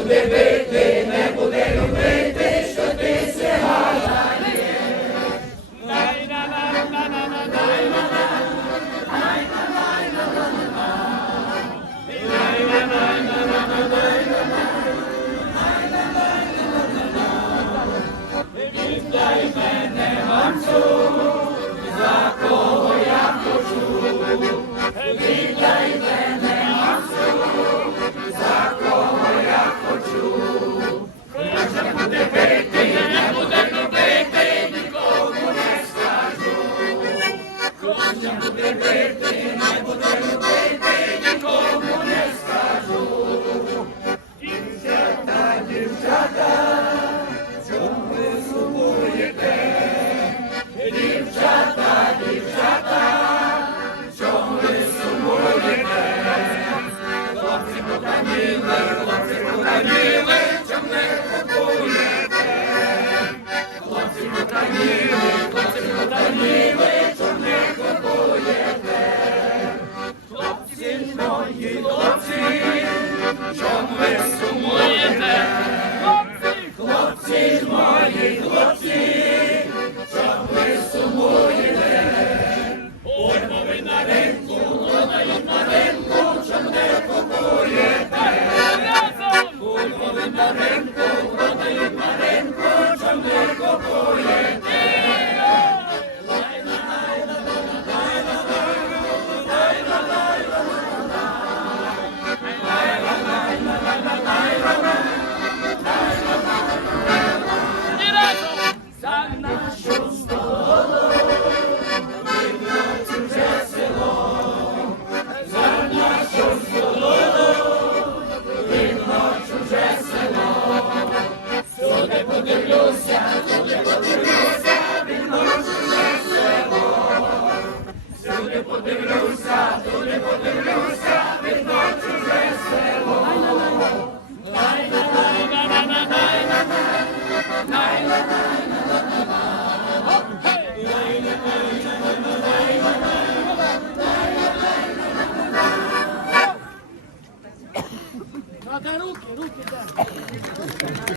o dever. Хочемо тебе бити, не буде. Santa Maria. руки, руки, так.